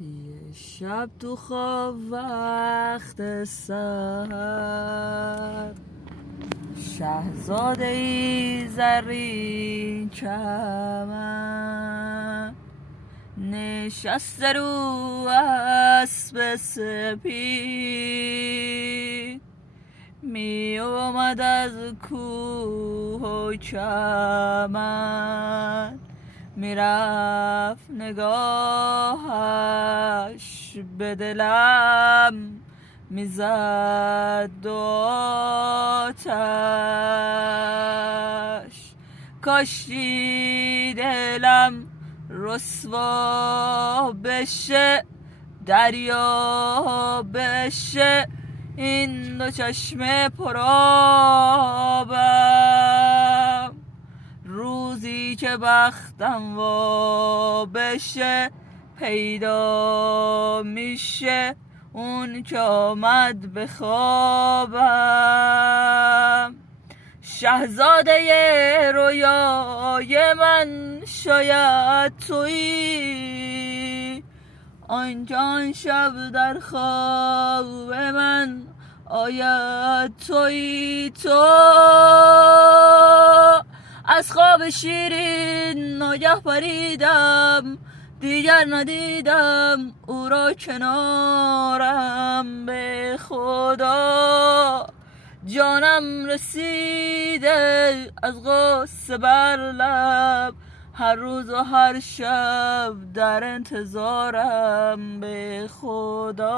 یه شب تو خواب وقت سحر، شهزاده ای زرین چمن نشسته رو اسب سپید، می اومد از کوه و چمن، میرفت نگاهش به دلم، میزد دو آتش. کاشی دلم رسوا بشه، دریا بشه، این دو چشم پرآبم. روزی که بختم وا بشه، پیدا میشه اون که آمد به خوابم. شهزاده رویای من شاید تویی، آن شب در خواب من آید تویی. تو از خواب شیرین ناگه پریدم، دیگر ندیدم او را کنارم. به خدا جانم رسیده از غصه بر لب، هر روز و هر شب در انتظارم. به خدا